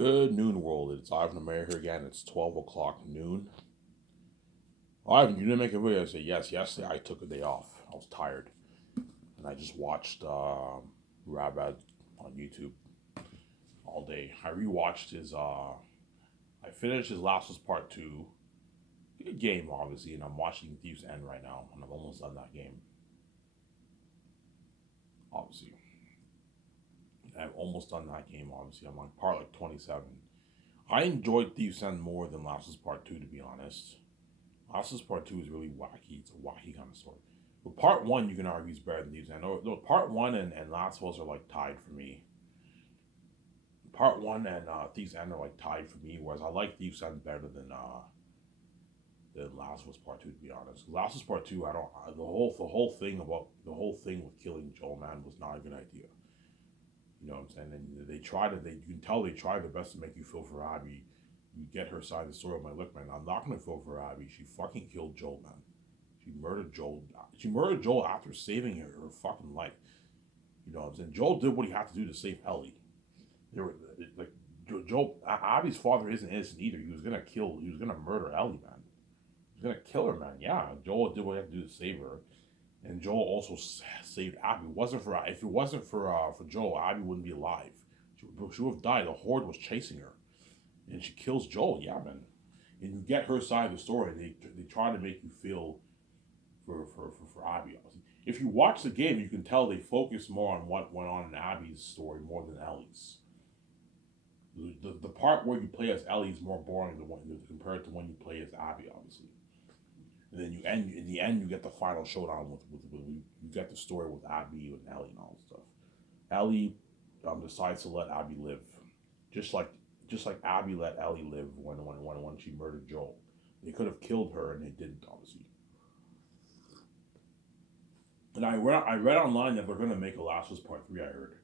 Good noon, world. It's Ivan America here again. It's 12 o'clock noon. Ivan, you didn't make a video. I said, yes, yesterday I took a day off. I was tired. And I just watched Rabad on YouTube all day. I rewatched I finished his Last was Part 2. Good game, obviously, and I'm watching Thief's End right now, and I'm almost done that game. Obviously. I've almost done that game, obviously. I'm on part like 27. I enjoyed Thief's End more than Last was Part 2, to be honest. Last was Part 2 is really wacky. It's a wacky kind of story. But Part 1, you can argue, is better than Thief's End. No, Part 1 and Last of Us are like tied for me. Part 1 and Thief's End are like tied for me, whereas I like Thief's End better than Last was Part 2, to be honest. Last was Part 2, the whole thing with killing Joel, man, was not a good idea. You know what I'm saying? And you can tell they tried their best to make you feel for Abby. You get her side of the story. I'm like, look, man, I'm not gonna feel for Abby. She fucking killed Joel, man. She murdered Joel. She murdered Joel after saving her fucking life. You know what I'm saying? Joel did what he had to do to save Ellie. They were like, Joel. Abby's father isn't innocent either. He was gonna murder Ellie, man. He was gonna kill her, man. Yeah, Joel did what he had to do to save her. And Joel also saved Abby. If it wasn't for Joel, Abby wouldn't be alive. She would have died. The Horde was chasing her, and she kills Joel. Yeah, man. And you get her side of the story. They try to make you feel for Abby. If you watch the game, you can tell they focus more on what went on in Abby's story more than Ellie's. The part where you play as Ellie is more boring than compared to when you play as Abby, obviously. And then in the end, you get the final showdown with you get the story with Abby and Ellie and all that stuff. Ellie decides to let Abby live, just like Abby let Ellie live when she murdered Joel. They could have killed her and they didn't, obviously. And I read online that they're gonna make a Last of Us Part 3. I heard.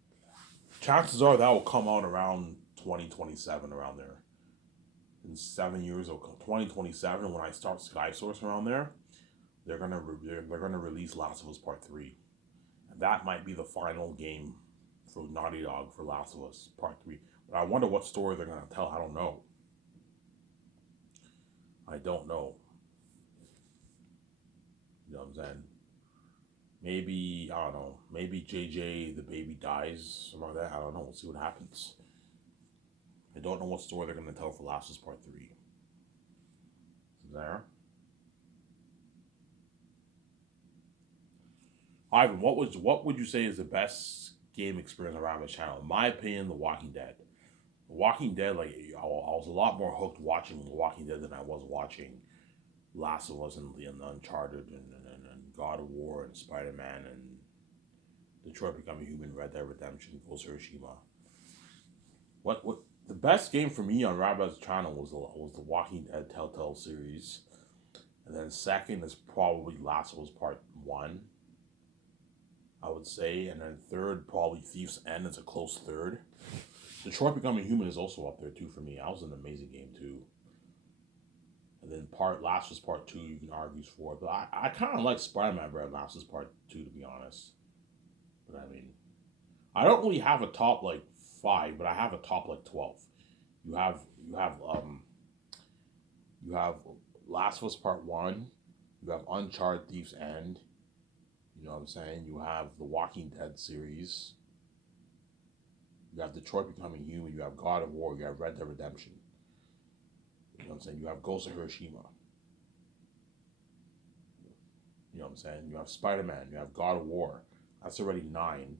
Chances are that will come out around 2027, around there. In 7 years, or 2027, when I start Sky Source around there, they're gonna release Last of Us Part 3, and that might be the final game for Naughty Dog for Last of Us Part 3. But I wonder what story they're gonna tell. I don't know. I don't know. You know what I'm saying? Maybe I don't know. Maybe JJ the baby dies, something like that. I don't know. We'll see what happens. I don't know what story they're gonna tell for Last of Us Part 3. There. Ivan, what would you say is the best game experience around the channel? In my opinion, The Walking Dead. The Walking Dead, like I was a lot more hooked watching The Walking Dead than I was watching Last of Us and Uncharted and God of War and Spider Man and Detroit Becoming Human, Red Dead Redemption, Ghost of Tsushima. What the best game for me on Rabbi's channel was the Walking Dead Telltale series, and then second is probably Last of Us Part 1, I would say, and then third probably Thief's End is a close third. Detroit Becoming Human is also up there too for me. That was an amazing game too. And then Last was Part 2, you can argue for, but I kind of like Spider-Man better than Last was Part 2, to be honest. But I mean, I don't really have a top like 5, but I have a top like 12. You have Last of Us Part 1, you have Uncharted Thief's End, you know what I'm saying? You have the Walking Dead series, you have Detroit Becoming Human, you have God of War, you have Red Dead Redemption. You know what I'm saying? You have Ghost of Hiroshima. You know what I'm saying? You have Spider-Man, you have God of War. That's already 9.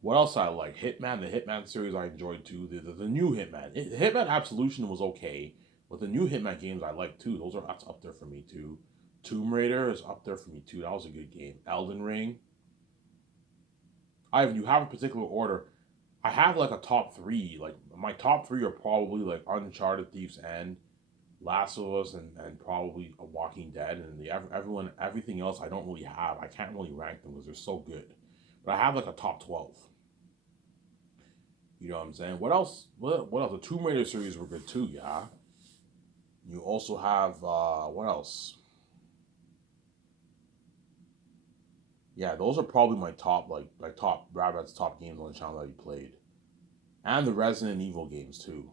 What else I like? Hitman, the Hitman series I enjoyed too. The new Hitman. Hitman Absolution was okay, but the new Hitman games I like too. That's up there for me too. Tomb Raider is up there for me too. That was a good game. Elden Ring. You have a particular order. I have like a top 3. Like my top 3 are probably like Uncharted, Thief's End, Last of Us, and probably a Walking Dead, and everything else I don't really have. I can't really rank them because they're so good. But I have like a top 12. You know what I'm saying? What else? What else? The Tomb Raider series were good too, yeah. You also have what else? Yeah, those are probably my top Rabbit's top games on the channel that he played. And the Resident Evil games too.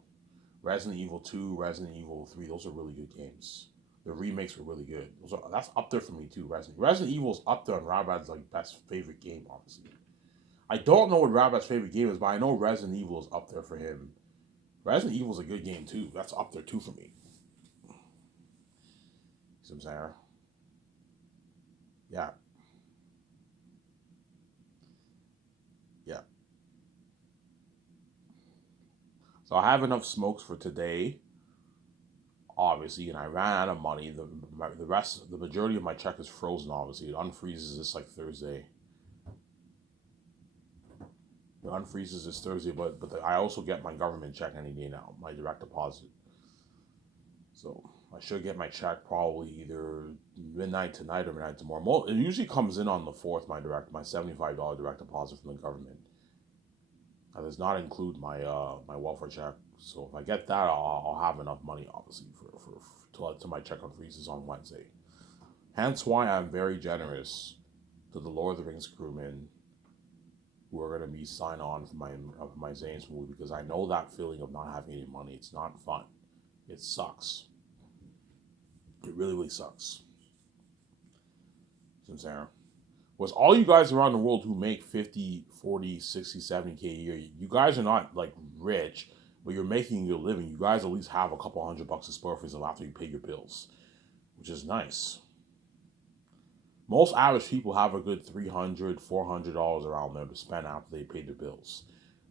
Resident Evil 2, Resident Evil 3, those are really good games. The remakes were really good. That's up there for me too. Resident Evil's up there on Rabad's like best favorite game, obviously. I don't know what Rabad's favorite game is, but I know Resident Evil is up there for him. Resident Evil's a good game too. That's up there too for me. See what I'm saying? Yeah. Yeah. So I have enough smokes for today, obviously, and I ran out of money. The majority of my check is frozen, obviously. It unfreezes this like Thursday. It unfreezes this Thursday, but I also get my government check any day now, my direct deposit. So I should get my check probably either midnight tonight or midnight tomorrow. It usually comes in on the 4th, my $75 direct deposit from the government. That does not include my my welfare check. So if I get that, I'll have enough money, obviously, till my check unfreezes on Wednesday. Hence why I'm very generous to the Lord of the Rings crewmen who are going to be signed on for my Zane's movie, because I know that feeling of not having any money. It's not fun. It sucks. It really, really sucks. You know what I'm saying? Was all you guys around the world who make 50, 40, 60, 70K a year, you guys are not like rich, but you're making your living. You guys at least have a couple $100 to spare for yourself after you pay your bills, which is nice. Most average people have a good $300, $400 around them to spend after they pay their bills.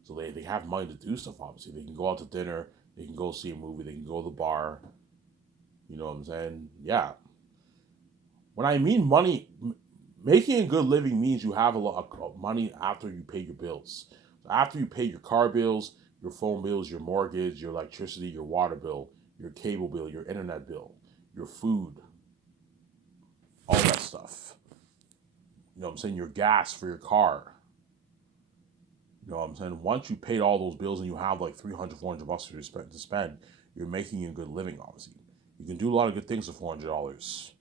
So they have money to do stuff, obviously. They can go out to dinner, they can go see a movie, they can go to the bar. You know what I'm saying? Yeah. When I mean money, making a good living means you have a lot of money after you pay your bills. So after you pay your car bills, your phone bills, your mortgage, your electricity, your water bill, your cable bill, your internet bill, your food, all that stuff. You know what I'm saying? Your gas for your car. You know what I'm saying? Once you paid all those bills and you have like $300, $400 to spend, you're making a good living, obviously. You can do a lot of good things for $400.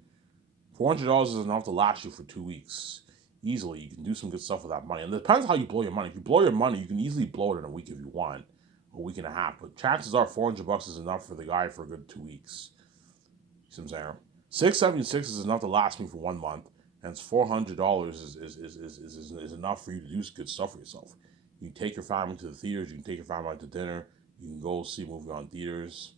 $400 is enough to last you for 2 weeks. Easily, you can do some good stuff with that money. And it depends how you blow your money. If you blow your money, you can easily blow it in a week if you want, a week and a half. But chances are $400 is enough for the guy for a good 2 weeks. You see what I'm saying? $676 is enough to last me for 1 month, and it's $400 is enough for you to do good stuff for yourself. You can take your family to the theaters. You can take your family out to dinner. You can go see a movie on theaters.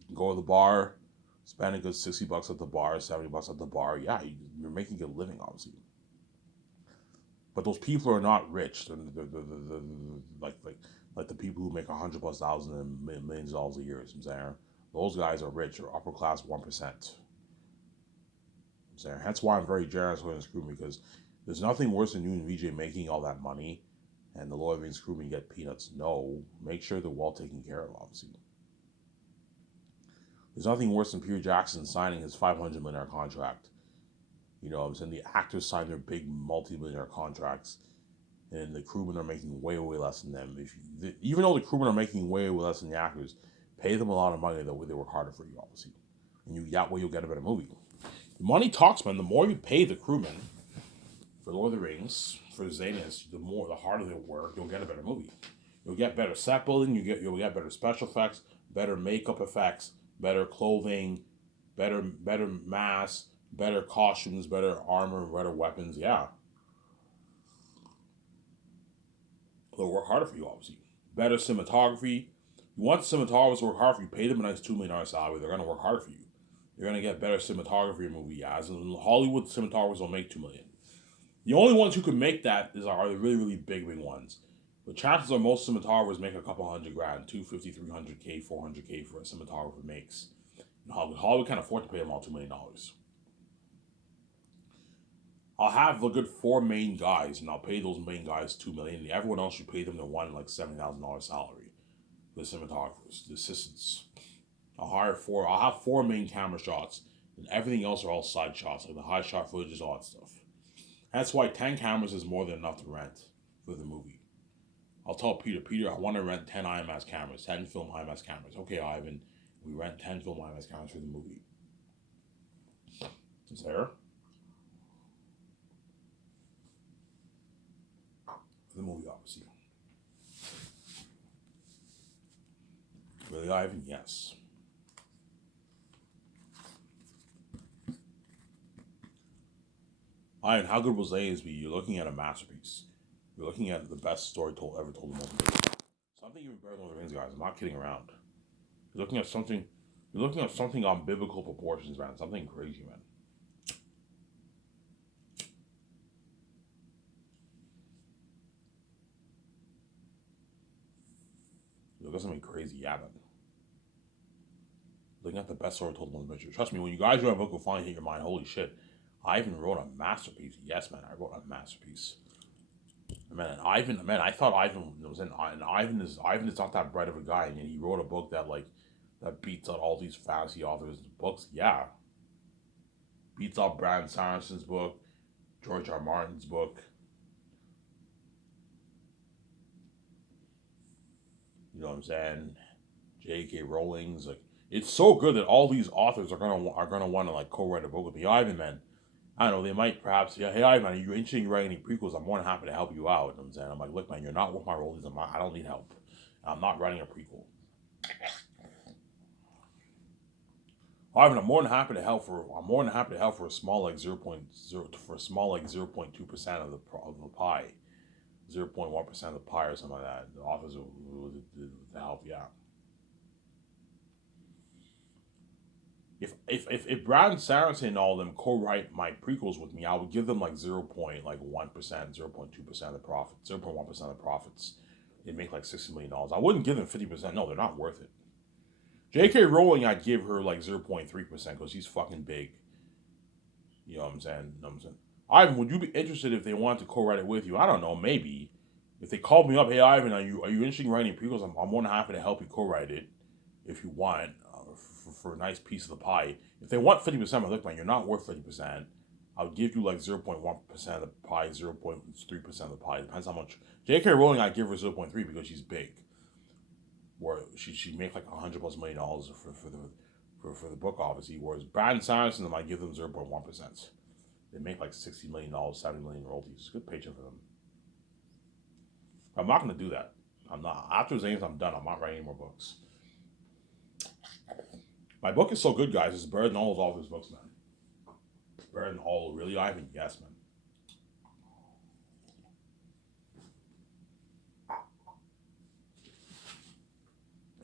You can go to the bar. Spend a good $60 at the bar, $70 at the bar. Yeah, you're making a good living, obviously. But those people are not rich. They're like the people who make $100,000+ and millions of dollars a year. You know what I'm saying? Those guys are rich, or upper class 1%. That's why I'm very generous with this crew, because there's nothing worse than you and VJ making all that money and the Lord of the Rings crewmen get peanuts. No, make sure they're well taken care of, obviously. There's nothing worse than Peter Jackson signing his $500 million contract. You know what I'm saying? The actors sign their big multi-millionaire contracts, and the crewmen are making way, way less than them. Even though the crewmen are making way, way less than the actors, pay them a lot of money, though they work harder for you, obviously. And that way you'll get a better movie. The money talks, man. The more you pay the crewmen for Lord of the Rings, for Zane, the harder they work, you'll get a better movie. You'll get better set building, you'll get better special effects, better makeup effects, better clothing, better masks, better costumes, better armor, better weapons. Yeah. They'll work harder for you, obviously. Better cinematography. You want cinematographers to work hard for you, pay them a nice $2 million salary. They're going to work harder for you. You're going to get better cinematography in movie, yeah. As in Hollywood cinematographers will make $2 million. The only ones who can make that are the really, really big ones. But chances are most cinematographers make a couple $100,000, $250,000, $300,000, $400,000 for a cinematographer makes. And Hollywood can't afford to pay them all $2 million. I'll have a good 4 main guys, and I'll pay those main guys $2 million. Everyone else should pay them their $70,000 salary. The cinematographers, the assistants. I'll have 4 main camera shots, and everything else are all side shots, like the high shot footage, all that stuff. That's why 10 cameras is more than enough to rent for the movie. I'll tell Peter, I want to rent 10 IMAX cameras, 10 film IMAX cameras. Okay, Ivan, we rent 10 film IMAX cameras for the movie. Is there? For the movie, obviously. Really, Ivan? Yes. Ivan, how good will Zane's be? You're looking at a masterpiece. You're looking at the best story told ever told in Lord of the Rings. Something even better than Lord of the Rings, guys. I'm not kidding around. You're looking at something. You're looking at something on biblical proportions, man. Something crazy, man. You're looking at something crazy, yeah, man. Looking at the best story told in one adventure. Trust me, when you guys read a book, will finally hit your mind. Holy shit! I even wrote a masterpiece. Yes, man, I wrote a masterpiece. Man, Ivan, man, I thought Ivan was in, and Ivan is not that bright of a guy, and he wrote a book that that beats out all these fantasy authors' books. Yeah, beats out Brandon Sanderson's book, George R. Martin's book. You know what I'm saying? J.K. Rowling's like it's so good that all these authors are gonna want to like co-write a book with me. Ivan, man, I don't know. They might perhaps, yeah. Hey, Ivan, are you interested in writing any prequels? I'm more than happy to help you out. You know what I'm saying, I'm like, look, man, you're not worth my rollies. I don't need help. I'm not writing a prequel. Ivan, I'm more than happy to help for a small like 0.0 for a small like 0.2% of the pie, 0.1% of the pie or something like that. The authors will help. Yeah. If Brad and Saracen and all of them co-write my prequels with me, I would give them like 0.1%, 0.2% of the profits, 0.1% of the profits. They'd make like $60 million. I wouldn't give them 50%. No, they're not worth it. J.K. Rowling, I'd give her like 0.3% because she's fucking big. You know what I'm saying? You know what I'm saying? Ivan, would you be interested if they wanted to co-write it with you? I don't know, maybe. If they called me up, hey Ivan, are you interested in writing prequels? I'm more than happy to help you co-write it if you want for a nice piece of the pie. If they want 50%, look, man, you're not worth 50%. I'll give you like 0.1% of the pie, 0.3% of the pie. Depends how much. J.K. Rowling, I give her 0.3 because she's big. Where she make like $100+ million for the book, obviously. Whereas Brad and Sanderson, I might give them 0.1%. They make like $60 million, $70 million royalties. It's a good paycheck for them. I'm not gonna do that. I'm not. After Zane's, I'm done. I'm not writing any more books. My book is so good, guys. It's better than all those authors' books, man. It's better than all. Really, Ivan? Yes, man.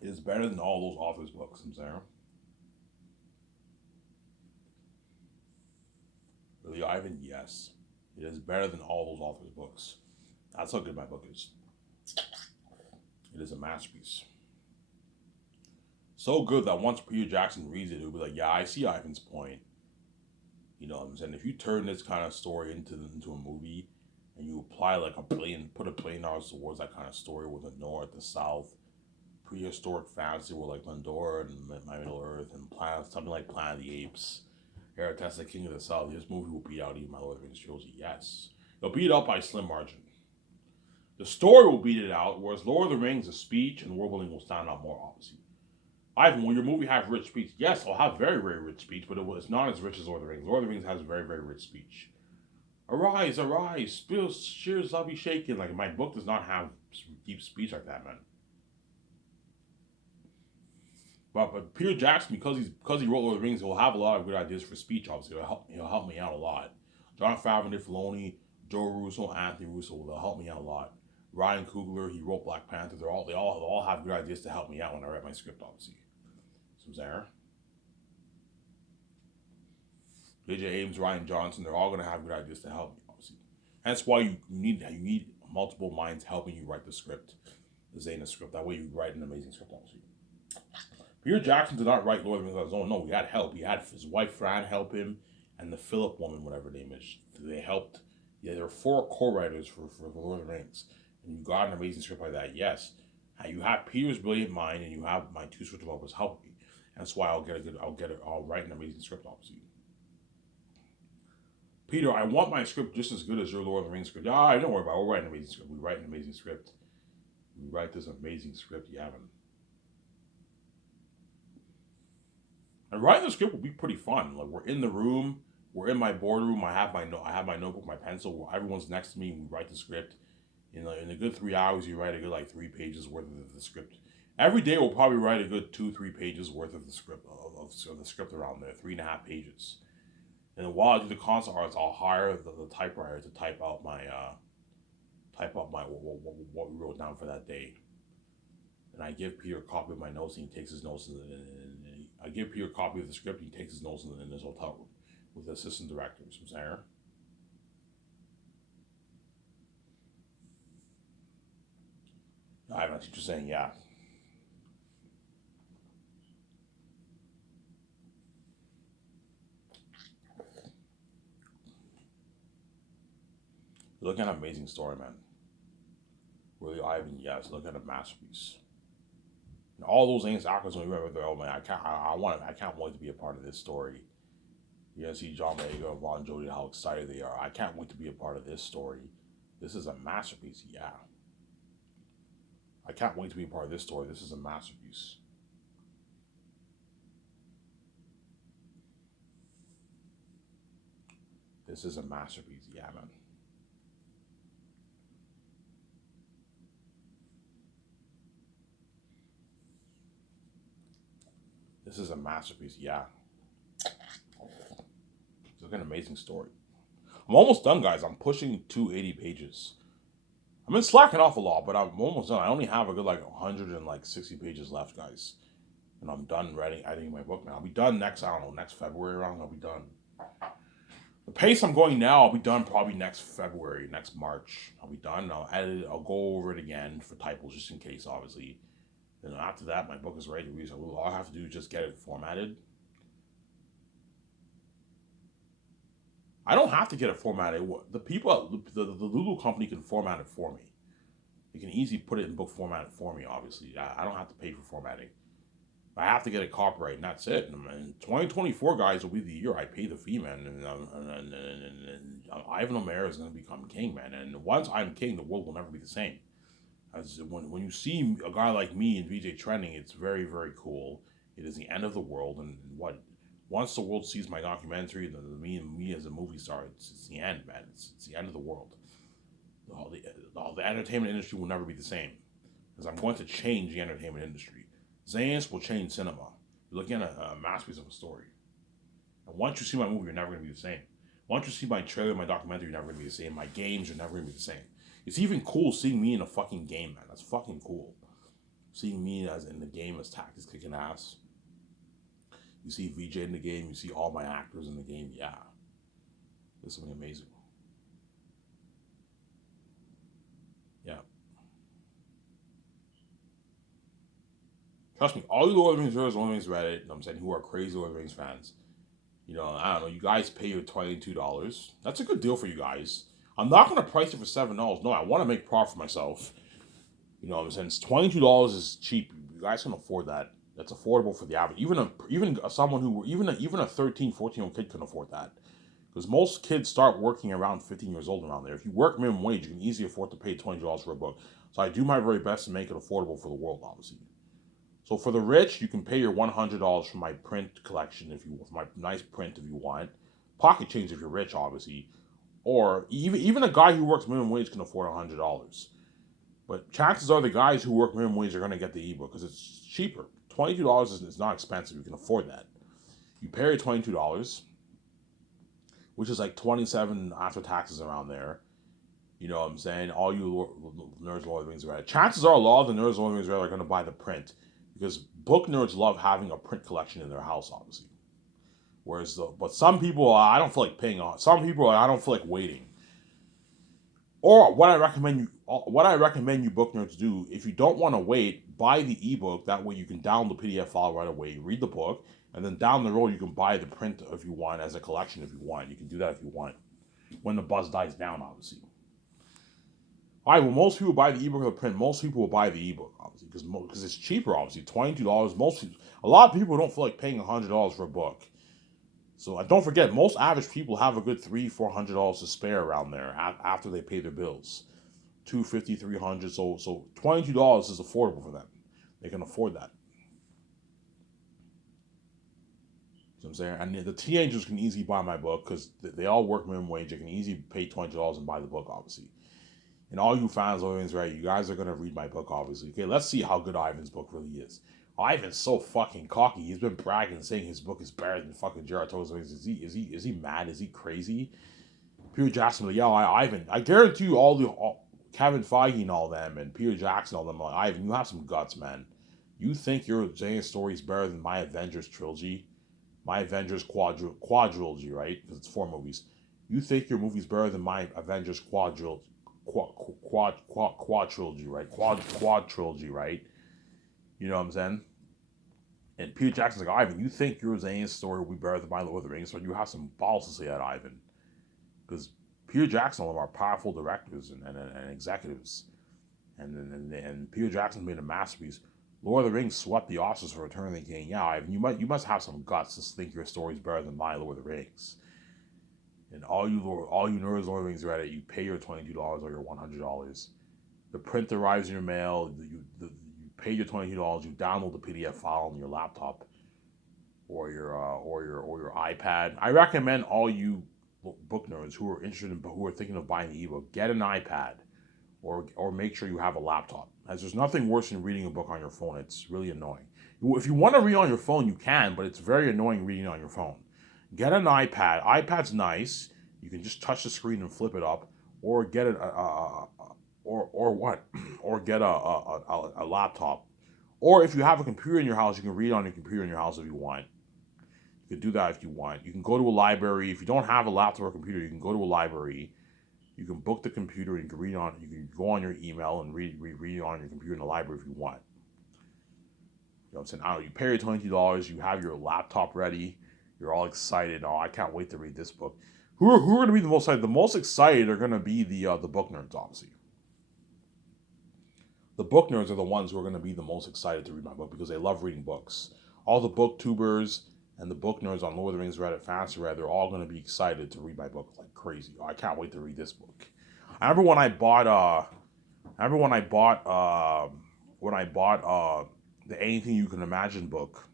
It is better than all those authors' books, I'm saying. Really, Ivan? Yes. It is better than all those authors' books. That's how good my book is. It is a masterpiece. So good that once Peter Jackson reads it, he'll be like, yeah, I see Ivan's point. You know what I'm saying? If you turn this kind of story into a movie and you apply like put $1 billion towards that kind of story with the North, the South, prehistoric fantasy with like Pandora and My Middle Earth and something like Planet of the Apes, Heretic, the King of the South, this movie will beat out even my Lord of the Rings trilogy. Yes. It'll beat it out by a slim margin. The story will beat it out, whereas Lord of the Rings, the speech and world building will stand out more, obviously. Ivan, will your movie have rich speech? Yes, it'll have very, very rich speech, but it's not as rich as Lord of the Rings. Lord of the Rings has very, very rich speech. Arise, arise, spill, cheers, I'll be shaken. Like, my book does not have deep speech like that, man. But Peter Jackson, because he wrote Lord of the Rings, he'll have a lot of good ideas for speech, obviously. He'll help me out a lot. John Favreau, Dave Filoni, Joe Russo, Anthony Russo will help me out a lot. Ryan Coogler, he wrote Black Panther. They all have good ideas to help me out when I write my script, obviously. So there. J.J. Abrams, Ryan Johnson, they're all gonna have good ideas to help me, obviously. That's why you need multiple minds helping you write the script, the Zane script. That way you write an amazing script, obviously. Peter Jackson did not write Lord of the Rings on his own. No, he had help. He had his wife Fran help him, and the Philip woman, whatever her name is. They helped. Yeah, there were 4 co-writers for Lord of the Rings, and you got an amazing script like that. Yes, you have Peter's brilliant mind, and you have my 2 script developers help me. And that's why I'll write an amazing script, obviously. Peter, I want my script just as good as your Lord of the Rings script. Ah, don't worry about it. We'll write an amazing script. We write an amazing script. We write this amazing script you haven't. And writing the script will be pretty fun. Like, we're in the room, we're in my boardroom. I have my notebook, my pencil. Everyone's next to me. We write the script. In a good 3 hours, you write a good like 3 pages worth of the script. Every day we'll probably write a good 2-3 pages worth of the script of the script around there, 3.5 pages. And while I do the concept arts, I'll hire the typewriter to type up my what we wrote down for that day. And I give Peter a copy of my notes, and he takes his notes, and I give Peter a copy of the script, and he takes his notes in his hotel room with the assistant directors. I'm saying, I have a teacher saying, yeah. Look at an amazing story, man. Really, Ivan, yes, look at a masterpiece. And all those names actors when you remember, oh man, I can't wait to be a part of this story. You're gonna see John Boyega and Ron Jody how excited they are. I can't wait to be a part of this story. This is a masterpiece, yeah. I can't wait to be a part of this story. This is a masterpiece. This is a masterpiece, yeah, man. This is a masterpiece, yeah. It's an amazing story. I'm almost done, guys. I'm pushing 280 pages. I've been slacking off a lot, but I'm almost done. I only have a good 160 pages left, guys. And I'm done editing my book now. I'll be done next, I don't know, next February around. I'll be done. The pace I'm going now, I'll be done probably next February, next March. I'll be done. I'll edit it. I'll go over it again for typos just in case, obviously. And after that, my book is ready to release. All I have to do is just get it formatted. I don't have to get it formatted. The people, the Lulu company can format it for me. They can easily put it in book format for me, obviously. I don't have to pay for formatting. I have to get it copyright, and that's it. And 2024, guys, will be the year I pay the fee, man. And Ivan O'Mara is going to become king, man. And once I'm king, the world will never be the same. As when you see a guy like me in VJ trending, it's very, very cool. It is the end of the world, and what once the world sees my documentary, me as a movie star, it's the end, man. It's the end of the world. The entertainment industry will never be the same, because I'm going to change the entertainment industry. Zane will change cinema. You're looking at a masterpiece of a story. And once you see my movie, you're never going to be the same. Once you see my trailer, my documentary, you're never going to be the same. My games, you're never going to be the same. It's even cool seeing me in a fucking game, man. That's fucking cool. Seeing me as in the game as Tactics kicking ass. You see VJ in the game. You see all my actors in the game. Yeah. This is something amazing. Yeah. Trust me, all you Lord of the Rings viewers, Lord of the Rings Reddit, you know what I'm saying, who are crazy Lord of the Rings fans, I don't know, you guys pay your $22. That's a good deal for you guys. I'm not going to price it for $7. No, I want to make profit for myself. You know what I'm saying? It's $22 is cheap. You guys can afford that. That's affordable for the average. Even someone who even a 13, 14-year-old kid can afford that. Because most kids start working around 15 years old around there. If you work minimum wage, you can easily afford to pay $20 for a book. So I do my very best to make it affordable for the world, obviously. So for the rich, you can pay your $100 for my print collection for my nice print if you want. Pocket change if you're rich, obviously. Or even a guy who works minimum wage can afford $100. But chances are the guys who work minimum wage are going to get the ebook because it's cheaper. $22 is not expensive. You can afford that. You pay your $22, which is like 27 after taxes around there. You know what I'm saying? All you nerds, Lord of the Rings Reddit. Chances are a lot of the nerds, Lord of the Rings Reddit are going to buy the print because book nerds love having a print collection in their house, obviously. But some people, I don't feel like paying on. Some people, I don't feel like waiting. Or what I recommend you book nerds do, if you don't want to wait, buy the ebook. That way you can download the PDF file right away, read the book, and then down the road you can buy the print if you want as a collection if you want. You can do that if you want. When the buzz dies down, obviously. Alright, well, most people buy the ebook or the print. Most people will buy the ebook, obviously, because it's cheaper, obviously. $22. A lot of people don't feel like paying $100 for a book. So don't forget, most average people have a good $300-$400 to spare around there after they pay their bills. $250, $300. So $22 is affordable for them. They can afford that. You know what I'm saying? And the teenagers can easily buy my book because they all work minimum wage. They can easily pay $20 and buy the book, obviously. And all you fans of Ivan's right, you guys are gonna read my book, obviously. Okay, let's see how good Ivan's book really is. Ivan's so fucking cocky. He's been bragging, saying his book is better than fucking Jared To's. Is he mad? Is he crazy? Peter Jackson, like, yeah, Ivan. I guarantee you, Kevin Feige and all them, and Peter Jackson, all them, like, Ivan, you have some guts, man. You think your Zane story is better than my Avengers trilogy, my Avengers quadrilogy, right? Because it's 4 movies. You think your movie's better than my Avengers quad trilogy, right? Quad trilogy, right? You know what I'm saying? And Peter Jackson's like, Ivan, you think your Zane story will be better than my Lord of the Rings? So you have some balls to say that, Ivan, because Peter Jackson and all them are powerful directors and executives, and Peter Jackson made a masterpiece. Lord of the Rings swept the Oscars for Return of the King. Yeah, Ivan, you must have some guts to think your story's better than my Lord of the Rings. And all you nerds Lord of the Rings Reddit, you pay your $22 or your $100. The print arrives in your mail. You pay your $22. You download the PDF file on your laptop or your iPad. I recommend all you book nerds who are interested in, who are thinking of buying the ebook, get an iPad or make sure you have a laptop. As there's nothing worse than reading a book on your phone. It's really annoying. If you want to read on your phone, you can, but it's very annoying reading on your phone. Get an iPad. iPad's nice. You can just touch the screen and flip it up, or get it, or what, or get a laptop. Or if you have a computer in your house, you can read on your computer in your house if you want. You can do that if you want. You can go to a library. If you don't have a laptop or computer, you can go to a library. You can book the computer and you can read on. You can go on your email and read on your computer in the library if you want. You know what I'm saying? I don't know, you pay your $22. You have your laptop ready. You're all excited. Oh, I can't wait to read this book. Who are going to be the most excited? The most excited are going to be the book nerds, obviously. The book nerds are the ones who are going to be the most excited to read my book because they love reading books. All the booktubers and the book nerds on Lord of the Rings Reddit, Fantasy Reddit, they're all going to be excited to read my book like crazy. Oh, I can't wait to read this book. I remember when I bought the Anything You Can Imagine book,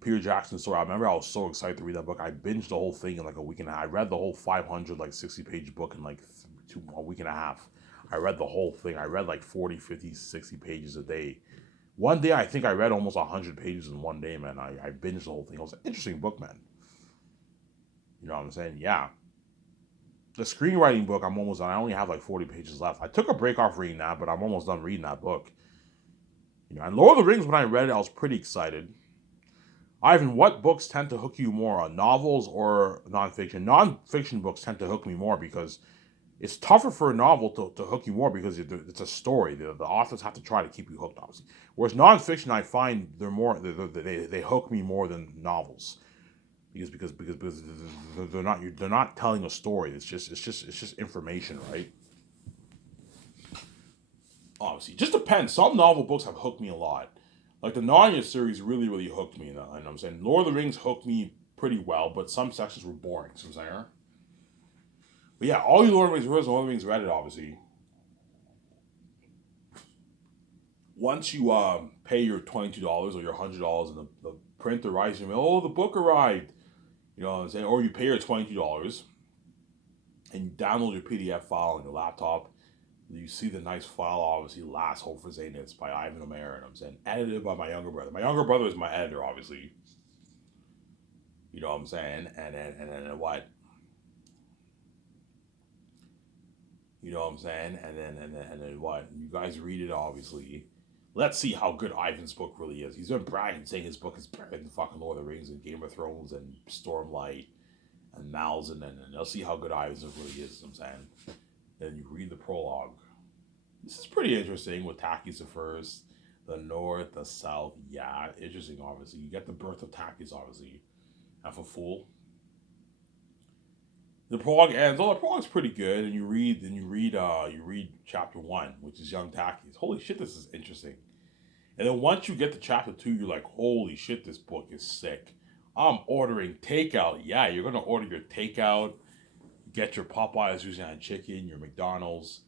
Peter Jackson's story. I remember I was so excited to read that book. I binged the whole thing in like a week and a half. I read the whole 60-page book in like a week and a half. I read the whole thing. I read like 40, 50, 60 pages a day. One day, I think I read almost 100 pages in one day, man. I binged the whole thing. It was an interesting book, man. You know what I'm saying? Yeah. The screenwriting book, I'm almost done. I only have like 40 pages left. I took a break off reading that, but I'm almost done reading that book. You know, and Lord of the Rings, when I read it, I was pretty excited. Ivan, what books tend to hook you more, novels or nonfiction? Nonfiction books tend to hook me more because it's tougher for a novel to hook you more because it's a story. The authors have to try to keep you hooked, obviously. Whereas nonfiction, I find they hook me more than novels because they're not telling a story. It's just information, right? Obviously, it just depends. Some novel books have hooked me a lot. Like the Narnia series really hooked me. You know what I'm saying? Lord of the Rings hooked me pretty well, but some sections were boring. So I'm saying. But yeah, all you Lord of the Rings read it, obviously. Once you pay your $22 or your $100 and the print arrives, you oh, the book arrived. You know what I'm saying? Or you pay your $22 and you download your PDF file on your laptop. You see the nice file, obviously, Last Hope for Zane. It's by Ivan Omer, and I'm saying edited by my younger brother. My younger brother is my editor, obviously. You know what I'm saying? And then what? You know what I'm saying? And then what? You guys read it, obviously. Let's see how good Ivan's book really is. He's been bragging, saying his book is better than fucking Lord of the Rings and Game of Thrones and Stormlight and Malzahn, and let's see how good Ivan's book really is. I'm saying. Then you read the prologue. This is pretty interesting with Takis the First, the North, the South. Yeah, interesting. Obviously, you get the birth of Takis, obviously, and for Fool. The prologue ends. Oh, the prologue's pretty good, and you read chapter 1, which is young Takis. Holy shit, this is interesting. And then once you get to chapter 2, you're like, holy shit, this book is sick. I'm ordering takeout. Yeah, you're gonna order your takeout. Get your Popeyes using that chicken, your McDonald's.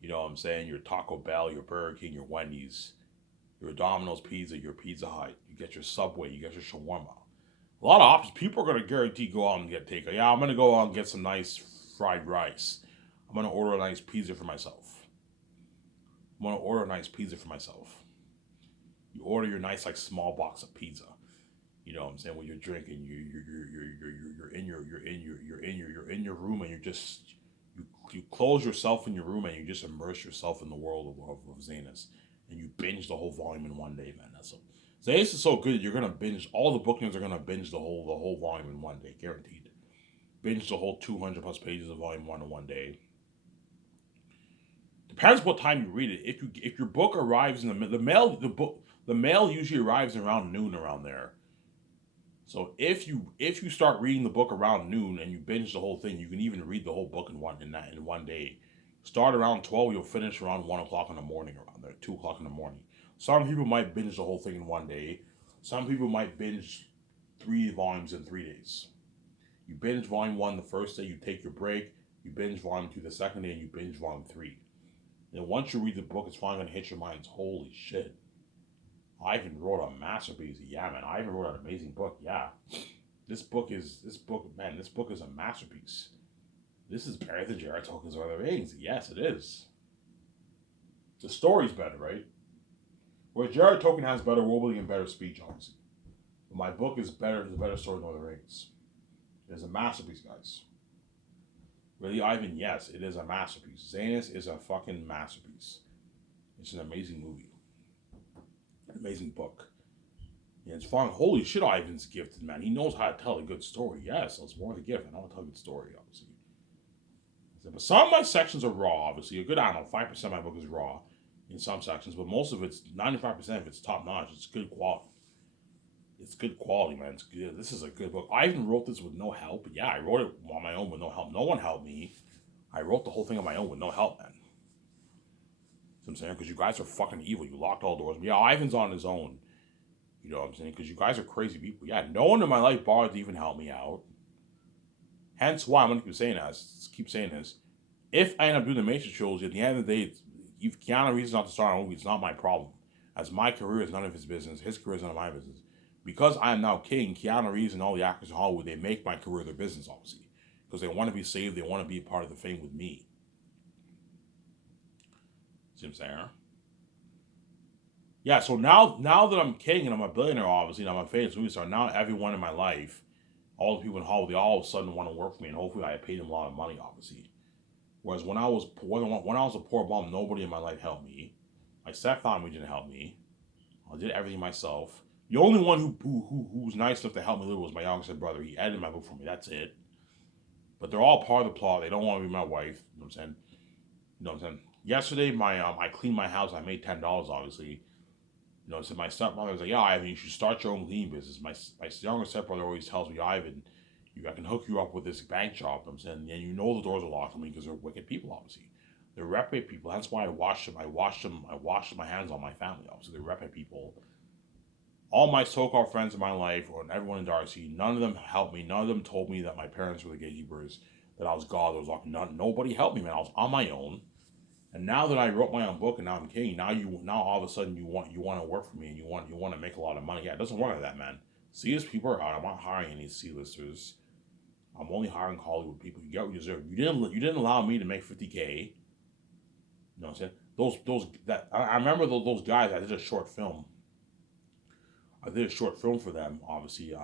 You know what I'm saying? Your Taco Bell, your Burger King, your Wendy's, your Domino's Pizza, your Pizza Hut. You get your Subway, you get your shawarma. A lot of options. People are going to guarantee go out and get takeout. Yeah, I'm going to go out and get some nice fried rice. I'm gonna order a nice pizza for myself. I'm gonna order a nice pizza for myself. You order your nice like small box of pizza. You know what I'm saying? When you're drinking, you're in your room and you close yourself in your room and you just immerse yourself in the world of Zanus, and you binge the whole volume in one day, man. That's so. Zanus is so good. You're gonna binge all the bookings are gonna binge the whole volume in one day, guaranteed. Binge the whole 200 plus pages of volume one in one day. Depends what time you read it. If your book arrives in the mail usually arrives around noon around there. So if you start reading the book around noon and you binge the whole thing, you can even read the whole book in one day. Start around 12, you'll finish around 1 o'clock in the morning around there, 2 o'clock in the morning. Some people might binge the whole thing in one day. Some people might binge 3 volumes in 3 days. You binge volume one the first day, you take your break. You binge volume two the second day, and you binge volume three. And once you read the book, it's finally gonna hit your mind. Holy shit! Ivan wrote a masterpiece. Yeah, man. Ivan wrote an amazing book. Yeah, this book is a masterpiece. This is better than J.R.R. Tolkien's Lord of the Rings. Yes, it is. The story's better, right? Where J.R.R. Tolkien has better worldbuilding and better speech, obviously. But my book is better. It's a better story than Lord of the Rings. It's a masterpiece, guys. Really, Ivan? Yes, it is a masterpiece. Zanus is a fucking masterpiece. It's an amazing movie. An amazing book. Yeah, it's fun. Holy shit, Ivan's gifted, man. He knows how to tell a good story. Yes, that's more the gift. I know how to tell a good story, obviously. But some of my sections are raw, obviously. A good, I don't know, 5% of my book is raw in some sections, but most of it's, 95% of it's top notch. It's good quality. It's good quality, man. It's good. This is a good book. I even wrote this with no help. Yeah, I wrote it on my own with no help. No one helped me. I wrote the whole thing on my own with no help, man. You know what I'm saying? Because you guys are fucking evil. You locked all doors. Yeah, Ivan's on his own. You know what I'm saying? Because you guys are crazy people. Yeah, no one in my life bothered to even help me out. Hence why I'm going to keep saying this. If I end up doing the Matrix trilogy, at the end of the day, if Keanu Reeves not to star in a movie, it's not my problem. As my career is none of his business. His career is none of my business. Because I am now king, Keanu Reeves and all the actors in Hollywood, they make my career their business, obviously. Because they want to be saved. They want to be a part of the fame with me. See what I'm saying? Yeah, so now that I'm king and I'm a billionaire, obviously, and I'm a famous movie star, now everyone in my life, all the people in Hollywood, they all of a sudden want to work for me, and hopefully I paid them a lot of money, obviously. Whereas when I was a poor bum, nobody in my life helped me. My stepfamily didn't help me. I did everything myself. The only one who was nice enough to help me a little was my youngest brother. He edited my book for me. That's it. But they're all part of the plot. They don't want to be my wife. You know what I'm saying? You know what I'm saying? Yesterday, I cleaned my house. I made $10, obviously. You know, so my stepmother was like, "Yeah, Ivan, you should start your own cleaning business." My younger stepbrother always tells me, "Ivan, I can hook you up with this bank job." I'm saying, and you know the doors are locked on me because they're wicked people, obviously. They're reprobate people. That's why I washed them. I washed my hands on my family, obviously. They're reprobate people. All my so-called friends in my life, or everyone in Darcy, none of them helped me. None of them told me that my parents were the gatekeepers, that I was God. There was like nobody helped me, man. I was on my own. And now that I wrote my own book and now I'm king, now all of a sudden you want to work for me and you want to make a lot of money. Yeah, it doesn't work like that, man. C-list people are out. I'm not hiring any C-listers. I'm only hiring Hollywood people. You get what you deserve. You didn't allow me to make 50K. You know what I'm saying? I remember those guys. I did a short film. I did a short film for them. Obviously,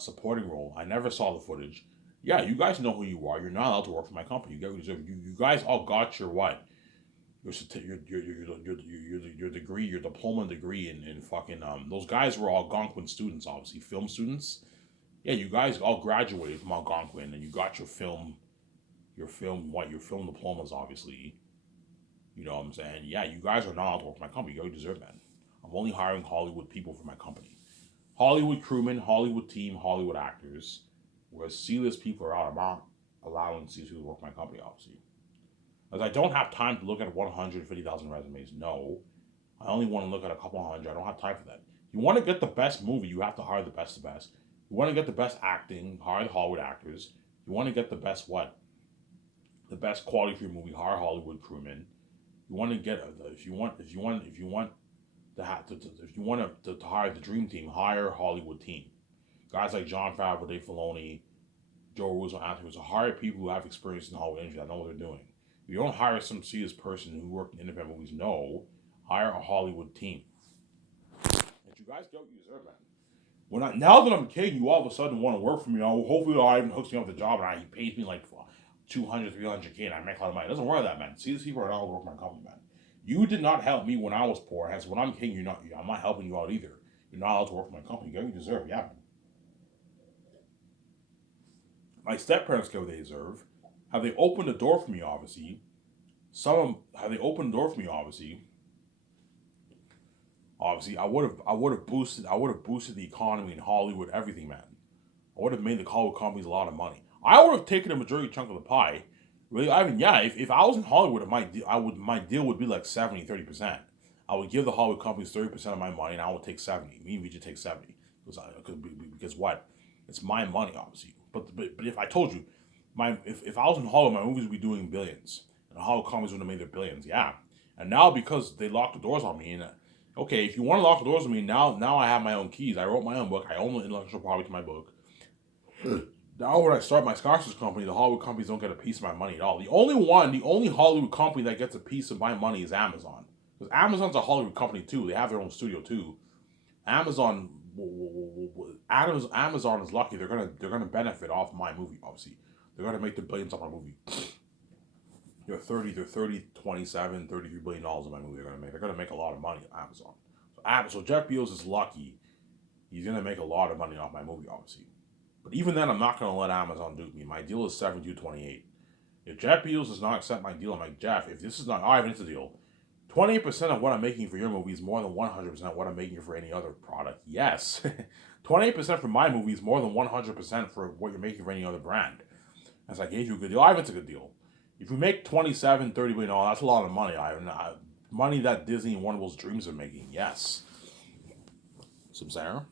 supporting role. I never saw the footage. Yeah, you guys know who you are. You're not allowed to work for my company. You get what you deserve. You guys all got your what? Your degree, your diploma degree in fucking those guys were Algonquin students, obviously film students. Yeah, you guys all graduated from Algonquin and you got your film diplomas, obviously. You know what I'm saying? Yeah, you guys are not allowed to work for my company. You deserve that. I'm only hiring Hollywood people for my company. Hollywood crewmen, Hollywood team, Hollywood actors. Whereas C-list people are out. I'm not allowing C-list people to work for my company, obviously. As I don't have time to look at 150,000 resumes. No. I only want to look at a couple hundred. I don't have time for that. You want to get the best movie, you have to hire the best of the best. You want to get the best acting, hire the Hollywood actors. You want to get the best what? The best quality for your movie, hire Hollywood crewmen. You want to get if you want to hire the dream team, hire Hollywood team. Guys like Jon Favreau, Dave Filoni, Joe Russo, Anthony Russo, hire people who have experience in the Hollywood industry that know what they're doing. You don't hire some serious person who worked in independent movies. No, hire a Hollywood team. And you guys get what you deserve, man. Now that I'm king, you all of a sudden want to work for me. Oh, hopefully, I even hooks me up with a job and he pays me like 200, 300K, and I make a lot of money. It doesn't work like that, man. See, these people are not working for my company, man. You did not help me when I was poor. Hence, when I'm king, I'm not helping you out either. You're not allowed to work for my company. You get what you deserve, yeah, man. My step parents get what they deserve. Have they opened the door for me? Obviously, have they opened the door for me? Obviously, I would have boosted the economy in Hollywood, everything, man. I would have made the Hollywood companies a lot of money. I would have taken a majority chunk of the pie. Really, I mean, yeah. If I was in Hollywood, my deal would be like 70-30%. I would give the Hollywood companies 30% of my money, and I would take 70. Me and VJ take 70 because what? It's my money, obviously. But if I told you, if I was in Hollywood, my movies would be doing billions, and the Hollywood companies would have made their billions. Yeah. And now because they locked the doors on me, and okay, if you want to lock the doors on me, now I have my own keys. I wrote my own book. I own the intellectual property to my book. Now when I start my Scorsese company, the Hollywood companies don't get a piece of my money at all. The only Hollywood company that gets a piece of my money is Amazon. Because Amazon's a Hollywood company too. They have their own studio too. Amazon is lucky. They're gonna benefit off my movie. Obviously, they're gonna make the billions off my movie. They're 27, $33 billion on my movie. They're gonna make a lot of money at Amazon. So Jeff Bezos is lucky. He's gonna make a lot of money off my movie, obviously. But even then, I'm not gonna let Amazon dupe me. My deal is 72-28. If Jeff Bezos does not accept my deal, I'm like, Jeff, if this is not, I have an deal. 28% of what I'm making for your movie is more than 100% of what I'm making for any other product. Yes. 28% for my movie is more than 100% for what you're making for any other brand. As I gave you a good deal, Ivan's a good deal. If you make $27, $30 billion, that's a lot of money, Ivan. Money that Disney and Warner Bros. Dreams are making. Yes. Some Sarah.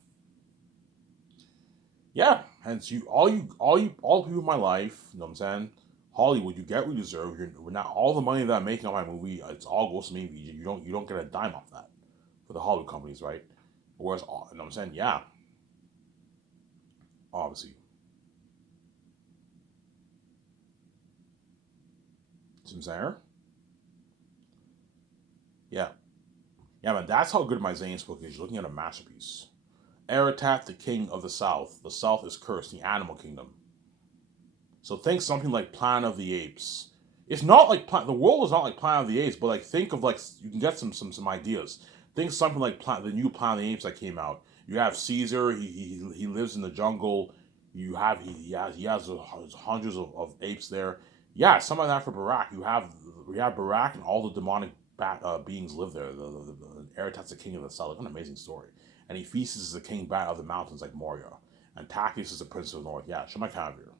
Yeah. Hence, all people in my life, you know what I'm saying? Hollywood, you get what you deserve. Not all the money that I'm making on my movie, it's all goes to me. You don't get a dime off that for the Hollywood companies, right? Whereas, you know what I'm saying? Yeah. Obviously. Some Sarah. Yeah. Yeah, man, that's how good my Zane's book is. You're looking at a masterpiece. Aratat, the king of the South. The South is cursed, the animal kingdom. So think something like Planet of the Apes. It's not like the world is not like Planet of the Apes, but like think of like you can get some ideas. Think something like the new Planet of the Apes that came out. You have Caesar. He lives in the jungle. You have he has hundreds of apes there. Yeah, some of that for Barack. You have Barack and all the demonic beings live there. The Aratat's the king of the South. Like, an amazing story. And Ephesus is the king bat of the mountains like Moria. And Tachys is the prince of the north. Yeah, show my calendar.